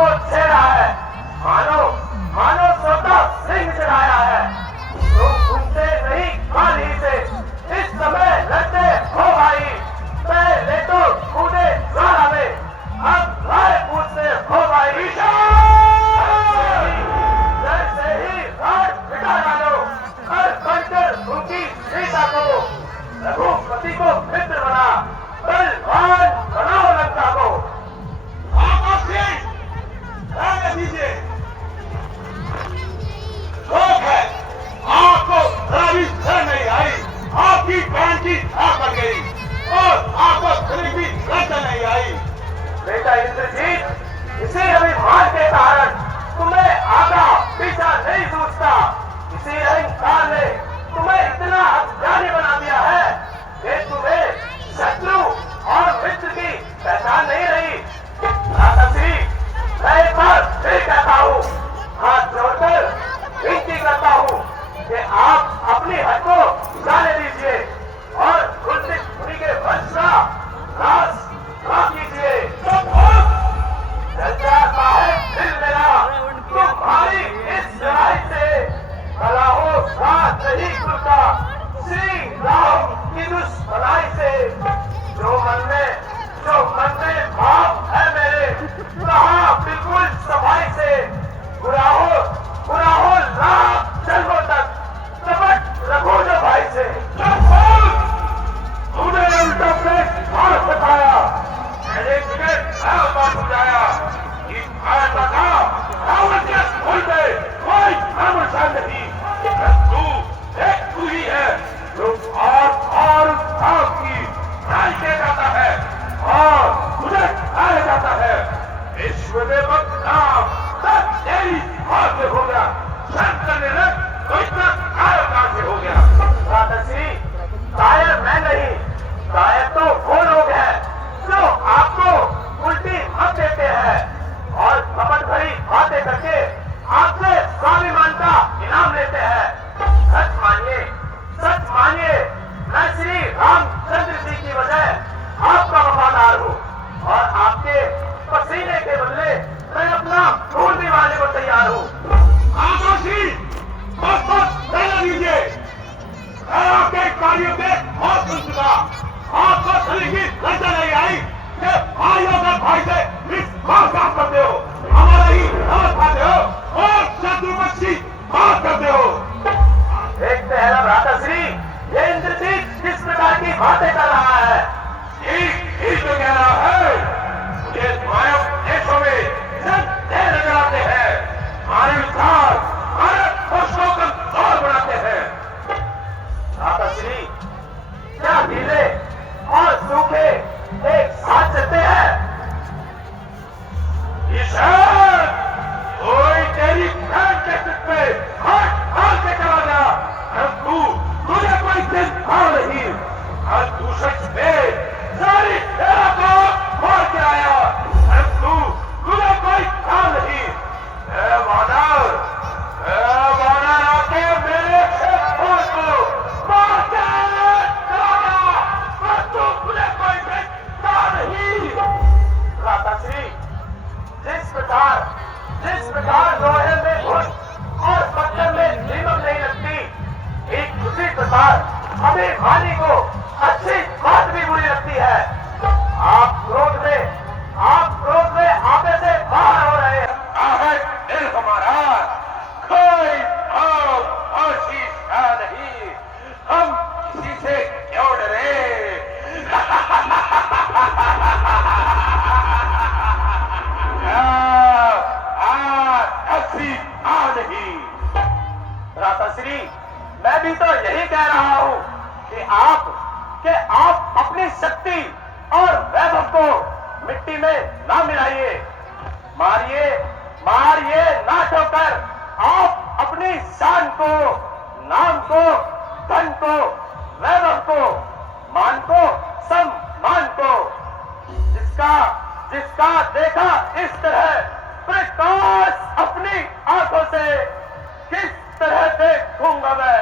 को छेड़ा है, मानो मानो स्वतः सिंह चढ़ाया है। तुम उनसे नहीं काल ही से इस समय लड़ते हो भाई, पहले तो कूदे ज्वाला में, अब राय पूछते हो भाई। जैसे ही राय बिठा डालो, कर बनकर उनकी सीता को, रघुपति को मित्र बना, बलवान बनाओ लंका को। दीजिए लोग है, आपको खराबी सर नहीं आई, आपकी बहन की धाक पड़ गई और आपको खुली भी लज्जा नहीं आई। बेटा इंद्रजीत, इसी अभिमान के कारण तुम्हें आगा पीछा नहीं सूझता। इसी अहंकार ने तुम्हें इतना अज्ञानी बना दिया है कि तुम्हें शत्रु और मित्र की पहचान नहीं रही। मैं एक बार फिर कहता हूँ, हाथ जोड़कर विनती करता हूँ कि आप अपनी हद को जाने दीजिए और कुलदीप मुनि के वंश का नाश ना कीजिए। चल जाता है दिल मेरा तुम्हारी इस लड़ाई से, भला हो साथ नहीं खुलता श्री राम की दुष्भलाई से। जो मन में भाव है मेरे, कहा बिल्कुल सफाई से, बुरा हो लाख जन्मों तक कपट रखो जो भाई से। तूने उल्टा प्रेस मार बताया, मैंने तुझे बात बुझाया कि भारत का रावण के खोल पे कोई नामोशान नहीं। तू ही है जो और की के जाता है और तुझे खाया जाता है। विश्व में बदनाम सब तेरी हाथ से हो गया, शंकर ने तो इतना कायर कहां से हो गया। राजश्री, कायर मैं नहीं, कायर तो वो लोग हैं जो आपको उल्टी मत देते हैं और कपट भरी बातें करके आपसे स्वाभिमान का इनाम लेते हैं। सच मानिए, मैं श्री रामचंद्र जी की वजह आपका वफादार हूँ और आपके पसीने के बदले मैं अपना खून दिवाने को तैयार हूँ। बस दीजिए, आपके कार्यों के बहुत सुन चुका, आपको शरीर की लज्जा नहीं आई कि भाइयों का भाई से विश्वासघात करते हो, हमारा ही नमक खाते हो और शत्रु पक्षी बात करते हो। देखते हैं ना भ्राताश्री, ये इंद्रजीत किस प्रकार की बातें कर रहा है। ठीक तो कह रहा है, मुझे तुम्हारे देशों में नजर आते हैं, हमारे विचार हमारे खुशों को कमजोर बनाते हैं। भ्राताश्री, क्या गीले और सूखे एक साथ चलते हैं? कोई तेरी बहन के सिर पे हाथ डाल के चला जा, तुझे कोई दिन भाव नहीं। और दूसरे में सारी सेना को मार के आया, तुझे कोई काम नहीं। वानर आके मेरे खेतों को मार के चला गया, तुझे कोई दिन नहीं। राताश्री, जिस प्रकार लोहे में घुस और पत्थर में दीमक नहीं लगती, एक उसी प्रकार अभिमानी को अच्छी बात भी बुरी लगती है। आप क्रोध में आपे से बाहर हो रहे हैं। दिल हमारा कोई भाव और शीशा नहीं, हम किसी से क्यों डरे। नहीं राताश्री, मैं भी तो यही कह रहा हूं कि आप अपनी शक्ति और वैभव को मिट्टी में ना मिलाइए, मारिए ना ठोकर। आप अपनी शान को, नाम को, धन को, वैभव को, मान को, सम्मान को, जिसका देखा इस तरह प्रकाश अपनी आंखों से, किस तरह देखूंगा मैं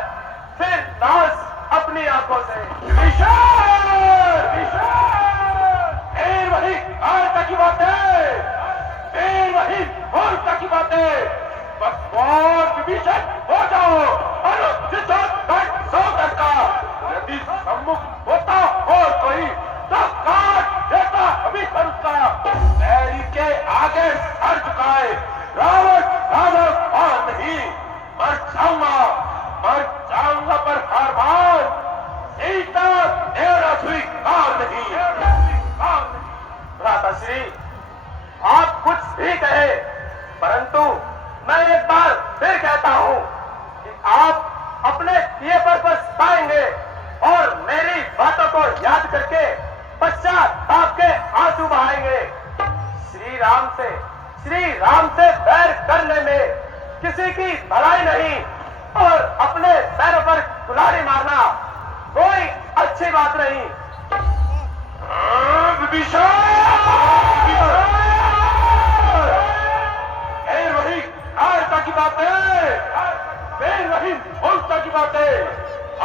फिर नाश अपनी आंखों से। फिर वही आज तक की बात है, फिर वही बस और विभीषण हो जाओ अनुचित सोकर का। यदि सम्मुख होता और कोई तो काट देता अभी उसका। बैरी के आगे सर झुकाए रावण रावण और नहीं। मर जाऊंगा पर हार मान सीता तेरा स्वीकार नहीं। भ्राताश्री, आप कुछ भी कहे, परंतु मैं एक बार फिर कहता हूं कि आप अपने किए पर पछताएंगे और मेरी बातों को याद करके पश्चाताप के आंसू बहाएंगे। श्री राम से बैर करने में किसी की भलाई नहीं और अपने पैरों पर कुल्हाड़ी मारना कोई अच्छी बात नहीं। वही कायरता की बात है, फिर वही मूर्खता की बात है।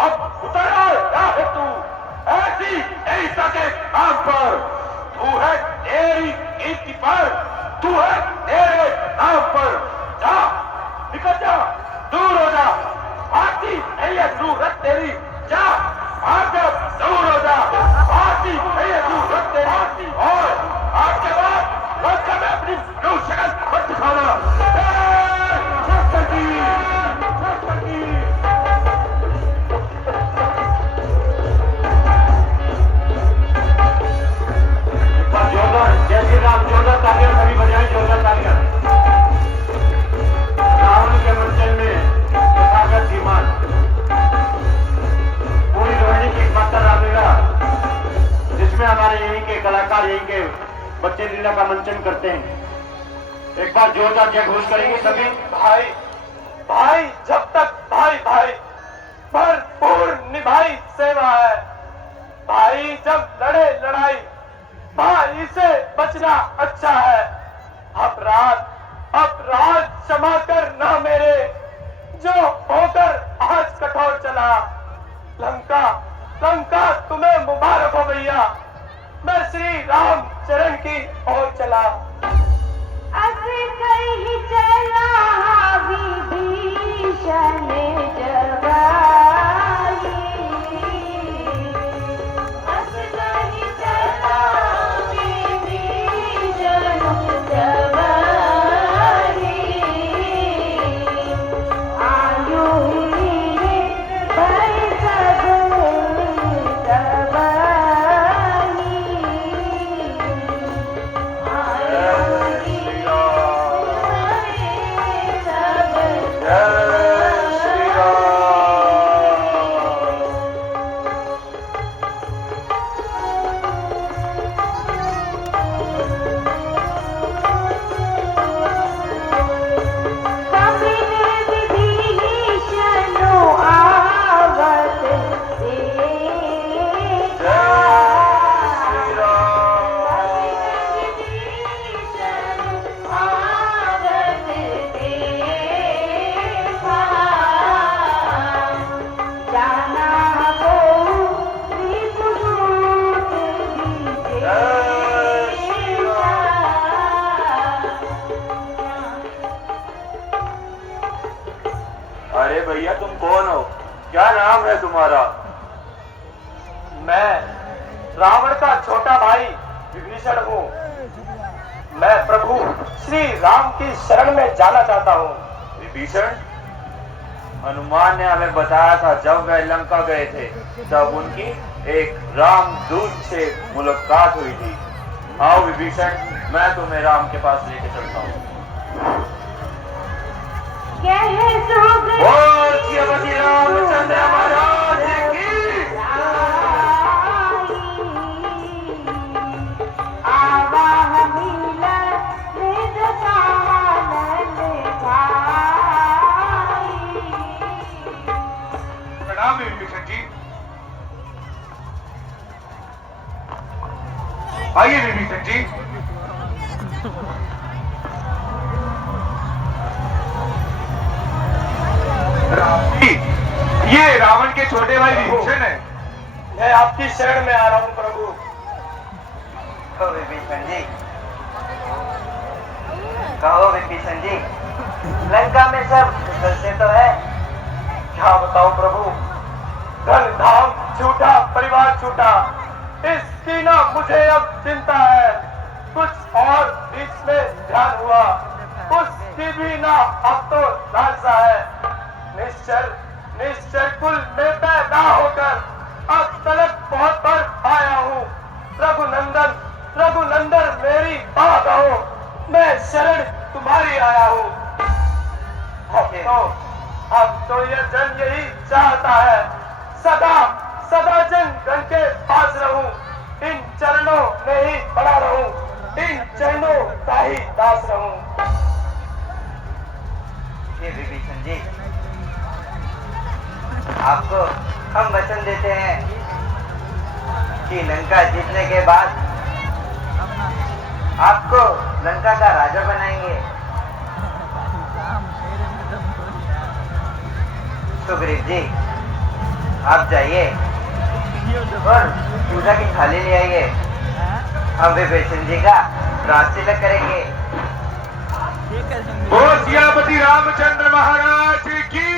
अब उतर क्या है तू ऐसी ऐसा के काम पर? तू है तेरी कीर्ति पर, तू है तेरे नाम पर। जा निकल जा, दूर हो जा। आती है सूरत तेरी, जा भाग जा, दूर हो जा। आती है सूरत तेरी और आज के बाद लड़का में अपनी शक्ल मत दिखाना। जय श्री राम। जोरदार तालियां सभी बजाएं, जोरदार तालियां। रावण के मंचन में तथागत विमान पूरी रोहिणी की एकमात्र रामलीला, जिसमें हमारे यहीं के कलाकार यहीं के बच्चे लीला का मंचन करते हैं। एक बार जोरदार जय घोष करेंगे सभी। भाई जब तक भाई भरपूर निभाई सेवा है। भाई जब लड़े लड़ाई भाई से बचना अच्छा है। अपराध क्षमा करना मेरे, जो होकर आज कठोर चला। लंका तुम्हें मुबारक हो भैया। मैं श्री राम चरण की ओर चला। कहीं चला विभीषण जगाई। कहीं चला विभीषण जगाई। आयु भय सब दबाई। अरे भैया तुम कौन हो? क्या नाम है तुम्हारा? मैं रावण का छोटा भाई विभीषण हूँ। मैं प्रभु श्री राम की शरण में जाना चाहता हूँ। विभीषण, हनुमान ने हमें बताया था जब वे लंका गए थे तब उनकी एक रामदूत से मुलाकात हुई थी। आओ विभीषण, मैं तुम्हें राम के पास लेके चलता हूँ। बोल श्रीमती रामचंद्र महाराज की। प्रणाम विभीषण जी। आइए विभीषण जी। ये रावण के छोटे भाई विभीषण है। मैं आपकी शरण में आ रहा हूँ प्रभु। विभीषण जी, कहो विभीषण जी, लंका में सब कुशल से तो है। क्या बताऊं प्रभु, धन धाम छूटा, परिवार छूटा, इसकी ना मुझे अब चिंता है। कुछ और बीच में ध्यान हुआ, उसकी भी ना अब तो लालसा है। निश्चर कुल में पैदा होकर अब तलक बहुत पर आया हूँ। रघुनंदन मेरी बात हो, मैं शरण तुम्हारी आया हूँ। अब तो यह जन यही चाहता है, सदा जन गण के पास रहूं, इन चरणों में ही पड़ा रहूं, इन चरणों का ही दास रहूं। ये विभीषण जी, आपको हम वचन देते हैं कि लंका जीतने के बाद आपको लंका का राजा बनाएंगे। सुग्रीव जी, आप जाइए और पूजा की थाली ले आइए। हम विभीषण जी का राज तिलक करेंगे। बोल सियापति रामचंद्र महाराज की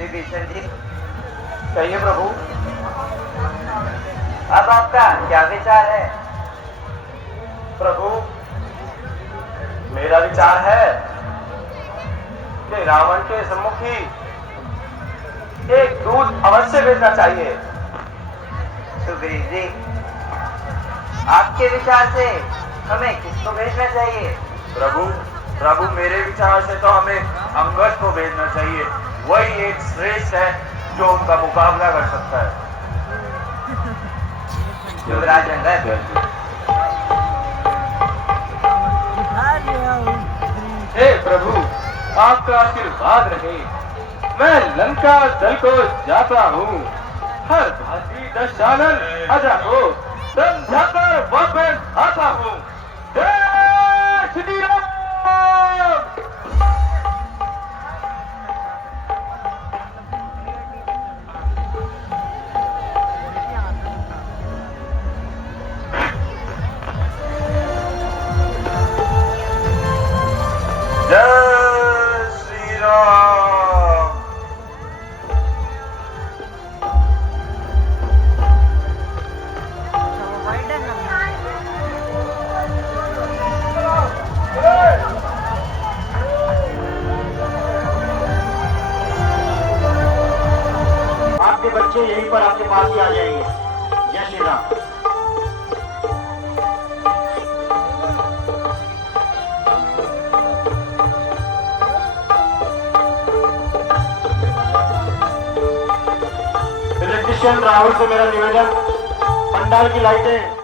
विभीषण जी, कहिए प्रभु। अब आपका क्या विचार है? प्रभु, मेरा विचार है कि रावण के सम्मुख ही एक दूत अवश्य भेजना चाहिए। सुग्रीव जी, आपके विचार से हमें किसको भेजना चाहिए? प्रभु मेरे विचार से तो हमें अंगद को भेजना चाहिए। वही एक श्रेष्ठ है जो उनका मुकाबला कर सकता है। युवराज अंगद, हे प्रभु, आपका आशीर्वाद रहे। मैं लंका दल को जाता हूँ, हर भांति दशानन अजा को समझाकर वापस आता हूँ। जय श्री राम। जय श्री राम। आपके बच्चे यहीं पर आपके पास ही आ जाएंगे। जय श्री राम। इलेक्ट्रिशियन राहुल से मेरा निवेदन, पंडाल की लाइटें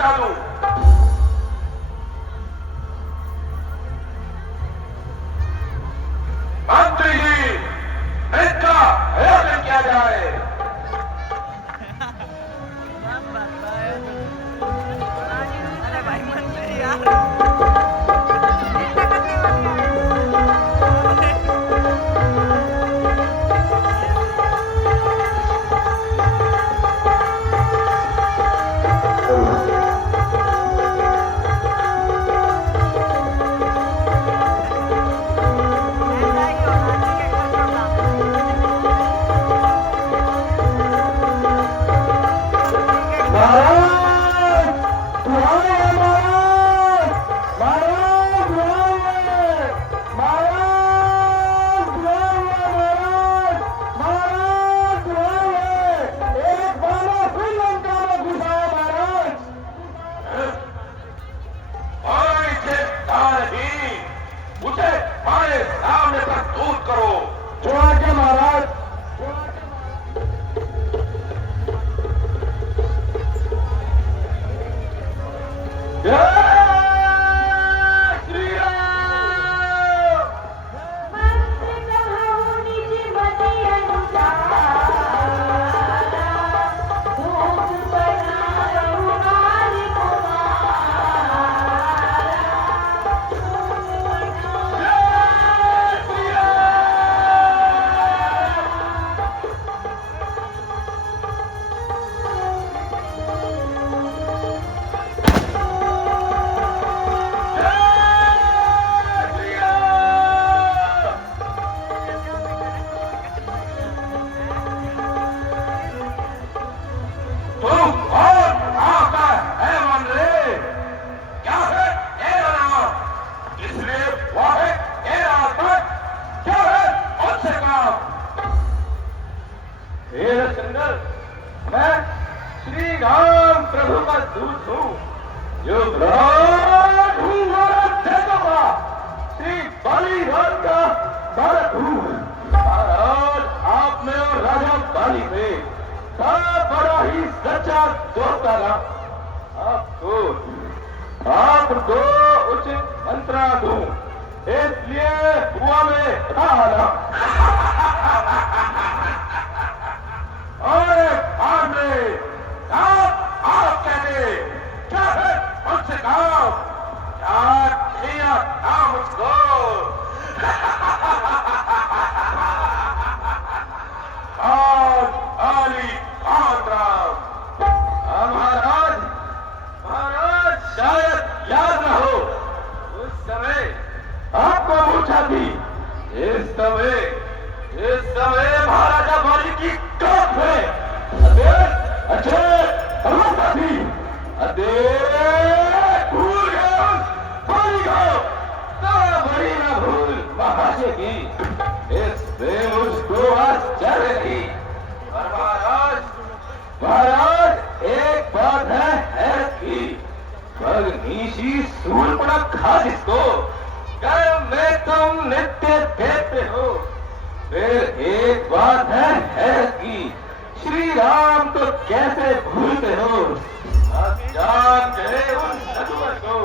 मिटा दूं। मंत्री जी, इसका आयोजन किया जाए। अरे भाई मंत्री यार और इसे नहीं, उसे हमारे सामने प्रस्तुत करो। जो आज्ञा महाराज। मंत्र कहो निज मति अनुसारा भूत बना रघुनाथ तुम और आता है मन रे, क्या है तेरा नाम? इसलिए वो है तेरा आत्मक, क्या है उससे काम? हे रसंगल, मैं श्री राम प्रभु का दूत हूँ। युवराज हूँ महाराज जैसा का, श्री बाली राज का बालक हूँ। महाराज आप में और राजा बाली में था बड़ा ही सच्चा दोस्ता ना। आपको उचित मंत्रणा दूं, इसलिए हुआ में आना। और आने आप कहते क्या है उनसे काम? क्या किया था मुझको? और आली खान राम। महाराज, महाराज शायद याद न हो, उस समय आपको पूछा थी। इस समय महाराजा बाली की कोख में अच्छे अवस्था थी। भूल गए बाली को, तो बड़ी न भूल महाशय की। इससे मुझको आश्चर्य थी। और महाराज एक बात है हैरत की, भगनीशी सूर्पणा खा जिसको कर्म में तुम नित्य देते हो। फिर एक बात है हैरत की, श्री राम को कैसे भूलते हो? अब जान गए उन सदुवर को,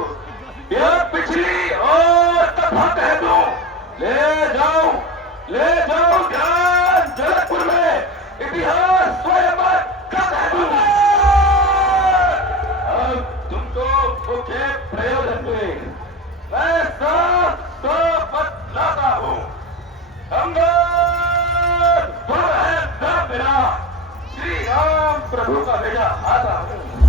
यह पिछली और कथा कह दूं। ले जाओ ज्ञान जनकपुर में, इतिहास स्वयं कह दूं। अब तुमको मुझे प्रयोजन हुए, मैं साफ बतलाता हूँ। है न मेरा श्री राम प्रभु का भेजा आता हूँ।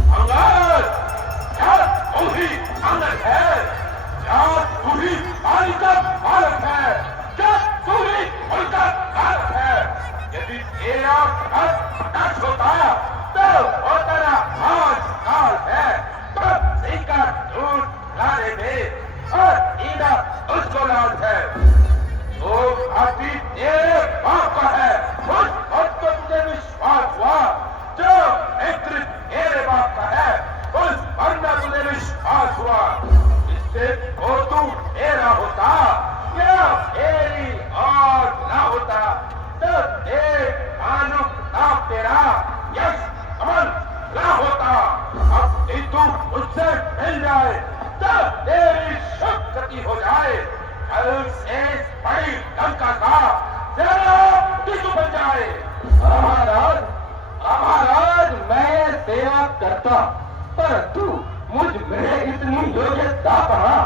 परंतु मुझ में इतनी योग्यता कहाँ?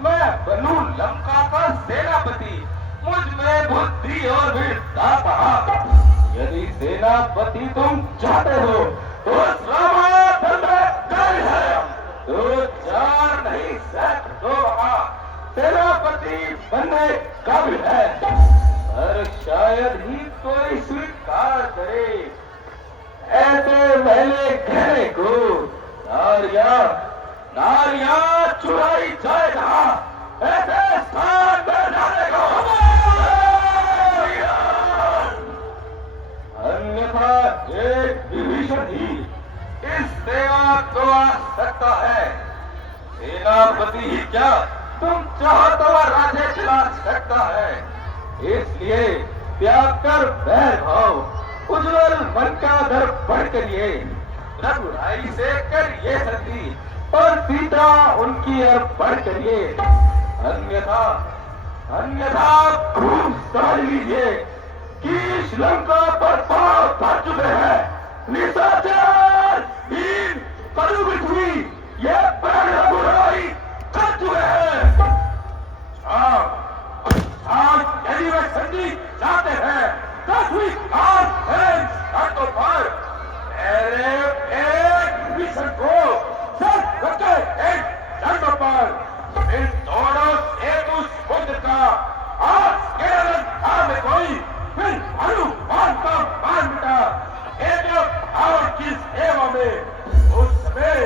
मैं बनूं लंका का सेनापति, मुझ में बुद्धि और वीरता कहाँ? यदि सेनापति तुम चाहते हो तो समाधान में है, तो 4 नहीं सैकड़ों सेनापति बनने काबिल है, पर शायद ही कोई स्वीकार करे। ऐसे महले कहने को नारियां चुराई जाए जहां, ऐसे स्थान पर जाने को अन्यथा एक विभीषण ही इस सेवा को आ सकता है। सेनापति ही क्या, तुम चाहो तो राज्य चला सकता है। इसलिए त्याग कर बैर भाव, उज्जवल मन का दर्पण करिए, रघुराई से करिए सती और सीता उनकी अर्पण करिए। अन्यथा खूब समझ लीजिए कि श्रीलंका पर पांव धर चुके हैं निशाचर हीन कलु पृथ्वी, ये प्राण रघुराई कर चुके हैं। यदि वे संधि चाहते हैं तो स्वीकार है शर्तों पर। मेरे एक मिशन को सर रखे एक शर्तों पर, इन दोनों सेतु समुद्र का आज केरल में कोई फिर अनुमान का मान मिटा एक और की सेवा में उस समय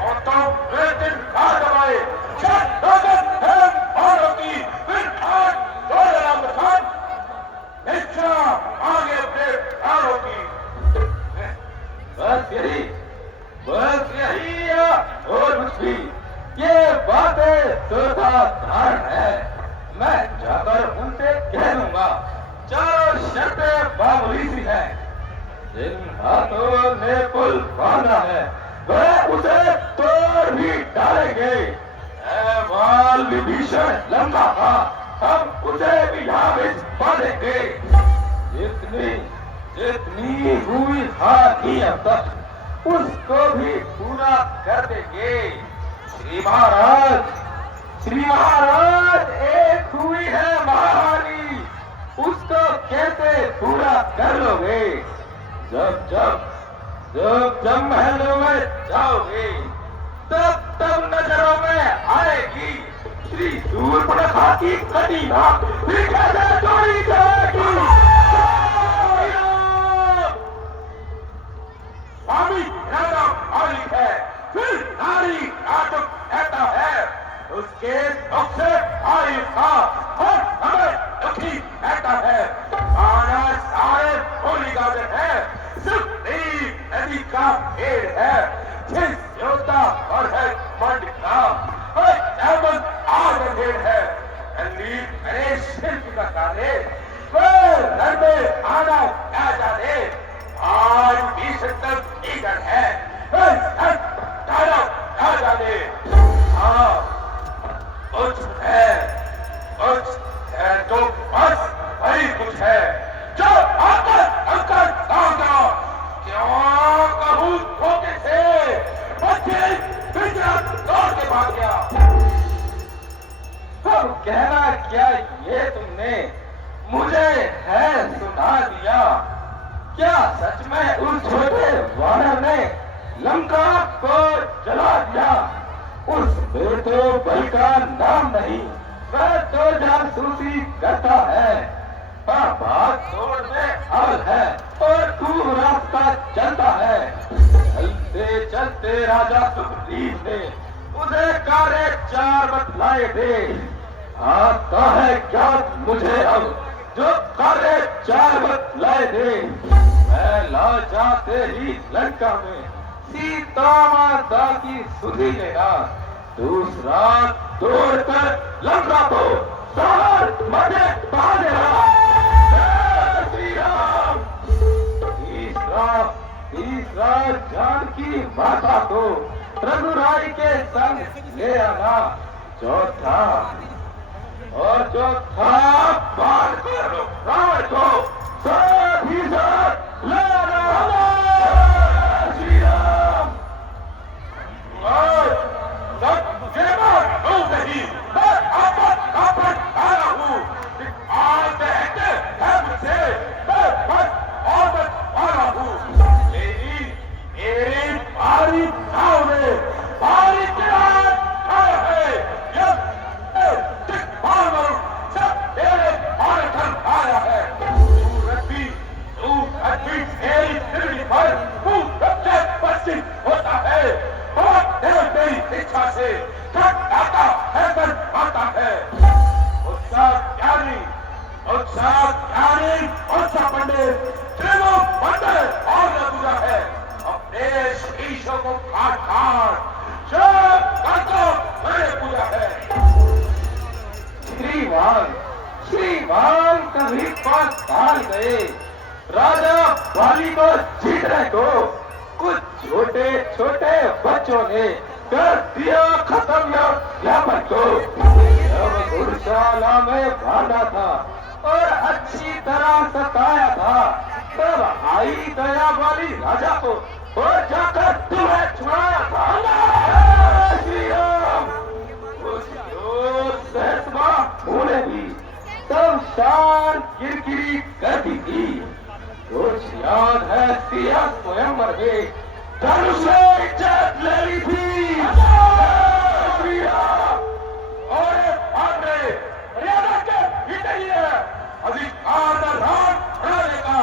औरतों दिन खा दबाए आगे अपने प्राणों की बस यही और कुछ भी, ये बातें तो साधारण है। मैं जाकर उनसे कह दूंगा, चारों शर्तें मामूली सी हैं। जिन हाथों ने पुल बांधा है वह उसे तोड़ भी डालेंगे। वाल विभीषण लंका का हम उसे भी यहाँ बांधेंगे। जितनी हुई हानि अब तक उसको भी पूरा कर देंगे। श्री महाराज एक हुई है महारानी, उसको कैसे पूरा कर लोगे? जब महलों में जाओगे तब नजरों में आएगी श्री शूर्पणखा की कटीना फिर कैसे चोरी करेगी। स्वामी राजा मालिक है, फिर नारी नाटक कहता है, उसके दुख से आयु का और हमें दुखी कहता है। सारे होली गार्डन है, सिर्फ नदी का पेड़ है, जिस योद्धा और है मंड का आगे है। शिल्प का कार्य घर में आना क्या जाने, आज 20 तक ईगन है क्या जाने। हाँ कुछ है तो बस वही कुछ है जो आकर क्यों कहूँ धोखे से बच्चे दौड़ के भाग गया। अब कहना क्या ये तुमने मुझे है सुना दिया? क्या सच में उस छोटे वानर ने लंका को जला दिया? उसमें तो बल का नाम नहीं, वह तो जासूसी करता है। बात तोड़ में हल है और तू रास्ता चलता है। चलते राजा सुग्रीव ने उसे कार्य 4 बतलाए थे। आता है क्या मुझे अब जो कार्य 4 बतलाए थे? मैं ला जाते ही लंका में सीता माता की सुधि लेना, दूसरा तोड़कर लंका को शहर मध्य बहा देना। तीसरा जानकी माता को रघुराई के संग ले आना। चौथा बाढ़ कर रावण को साथ ही साथ ले आना। श्री राम गांव में भारी किराए आए हैं। यह सब तेरे और घर आया है। तू रखी तेरी दिल्ली पर तू सबसे पश्चिम होता है। बहुत देर तेरी इच्छा से थक आता है, कर आता है। उत्साह ज्ञानी उत्साह पंडित त्रिलों पंडित और नगुजा है। अपने ईशों को काट काट मैंने पूजा है। श्रीमान कभी 5 साल गए राजा वाली को जीतने को कुछ छोटे छोटे बच्चों ने कर दिया खत्म यापन को। जब गुरुशाला में बांधा था और अच्छी तरह सताया था, तब आई दया वाली राजा को और जाकर तुम्हें छुड़ाया था। श्री राम सहसबा उन्हें भी तब शान किरकिरी करती थी। कुछ याद है सिया स्वयंवर में धनुष से इज्जत ले ली थी। श्री राम और आपने मर्यादा के भीतर ही है। अधिकार का राज बढ़ाने का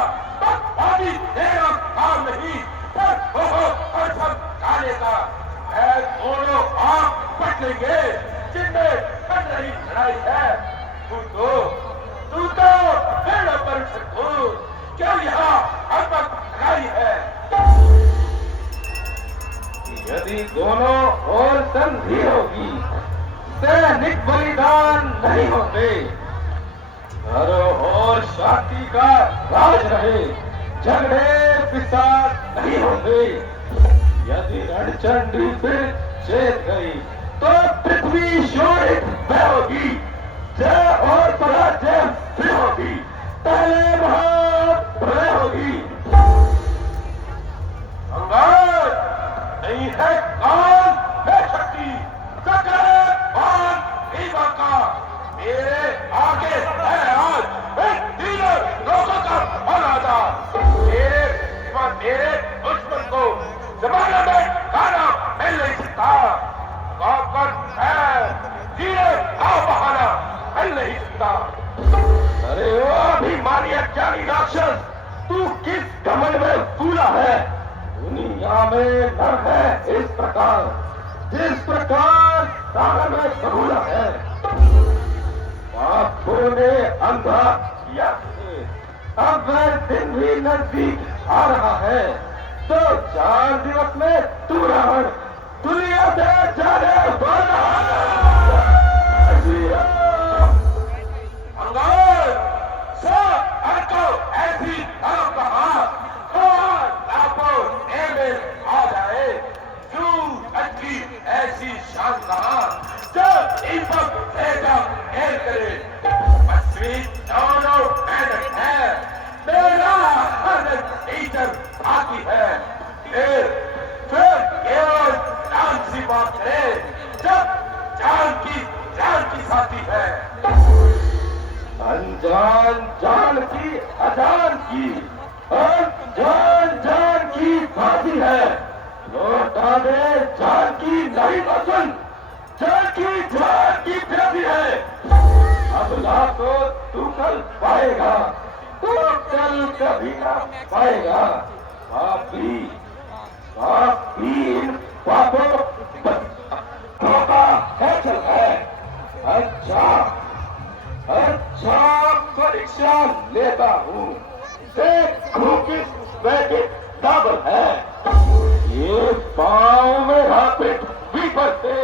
पानी देना काम नहीं, और सब खाने का है। दोनों आप पट लेंगे जिनमें बन रही लड़ाई है। तू तो पेड़ पर क्यों यहाँ हरपक लड़ाई है। यदि दोनों और संधि होगी, सैनिक बलिदान नहीं होते, धर्म और शांति का राज रहे, झगड़े फिसाद नहीं होते। यदि रणचंडी फिर जीत गई तो पृथ्वी शोषित होगी, जय और पराजय फिर होगी, पहले महाप्रलय होगी। अंगार नहीं है काल है शक्ति, सकल बाण भीमा का मेरे आगे है आज। मैं तीनों लोगों का राजा, मेरे दुश्मन को जमाना में खाना मिल नहीं सकता। धीरे आओ बहाना मिल नहीं सकता। अरे ओ अभिमानी अज्ञानी राक्षस, तू किस घमंड में फूला है। दुनिया में नर है इस प्रकार, जिस प्रकार सागर में फूला है। बापों ने अंधा किया है, अब वह दिन भी नजदीक आ रहा है, तो 4 दिवस में तू रावण दुनिया से जाने वाला है। अंगार सब आपको ऐसी नाम कहा और आपको एमेल आ जाए। क्यों अच्छी ऐसी शान कहा जब इन पर खेल करे। पश्चिमी दोनों पैदल है, मेरा हर टीचर बाकी है। फिर केवल जान सी बात है, जब जान की साथी है। अनजान जान की अजान की और जान की फांसी है। लौटा दे जान की नहीं वसन, जान की प्यासी है। अब ना तो तू कल पाएगा, तो कल कभी ना पाएगा। पापी इन पापों धोखा कैसल है। अच्छा परीक्षा लेता हूँ, देखूं किस पैकेट डबल है। ये पाँव में हापिट बीपर से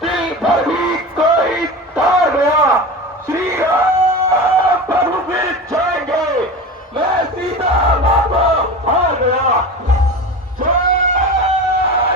दिल पर भी कोई तार गया। श्री राम प्रभु फिर जाएंगे, मैं सीता माता हार गया। जय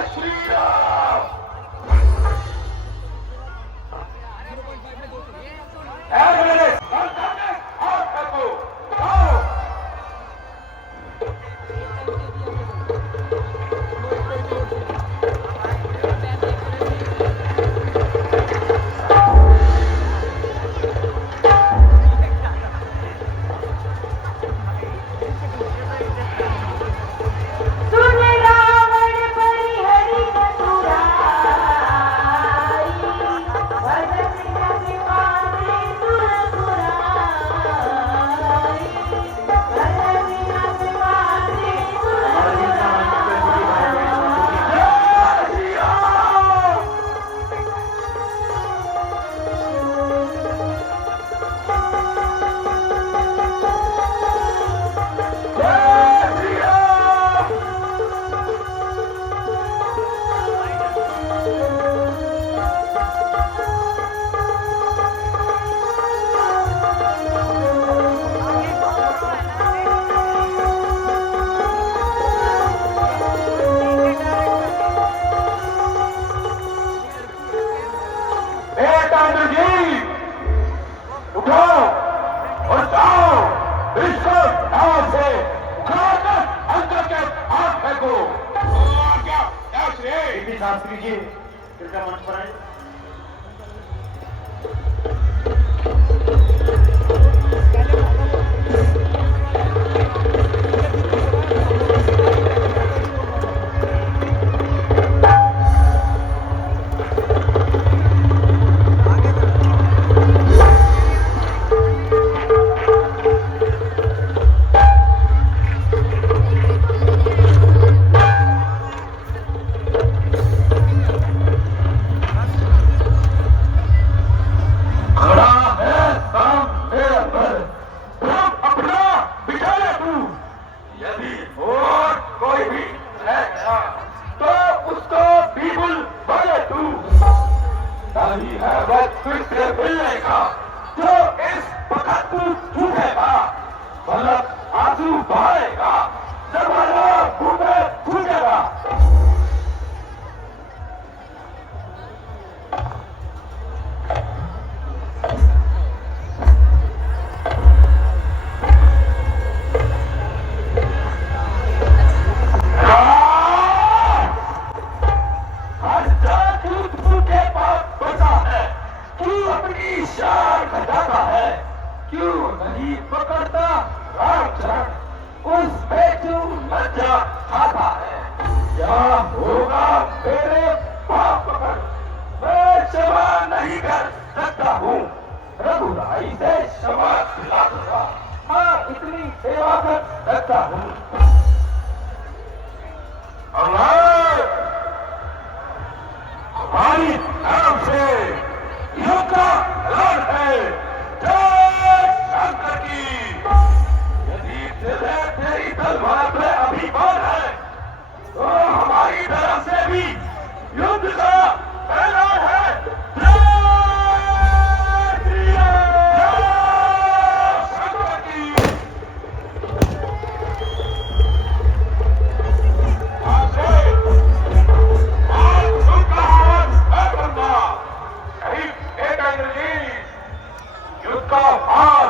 भी शास्त्री जी कृपया मंच पर आए। खड़ा है सामने पर, तुम अपना बिठाए तू। यदि और कोई भी है तो उसको बिल्कुल बजे तू। नहीं है वक्त फिर से मिलने का, जो इस वक्त तू झूठेगा, गलत आंसू बहाएगा, जमाना घूमे घूमेगा। क्यों नहीं पकड़ता रामचरण, उस पे क्यों लज्जा खाता है? क्या होगा मेरे पाप पकड़, मैं क्षमा नहीं कर सकता हूँ। रघुराई से क्षमा दिला दूंगा, मैं इतनी सेवा कर सकता हूँ। हमारी तरफ से युद्ध का ऐलान है। जय शंकर की। यदि तेरी तलवार पे अभिमान है तो हमारी तरफ से भी युद्ध का ऐलान है। जय श्री राम। जय शंकर की। आज सुनता मैं करूंगा। एक इंद्रजीत युद्ध का भार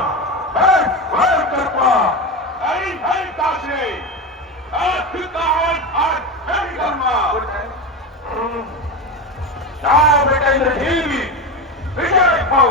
मैं स्वयं करूंगा। नहीं काशे, युद्ध का आज नहीं करूंगा। जाओ बेटा इंद्रजीत, विजय पाओ।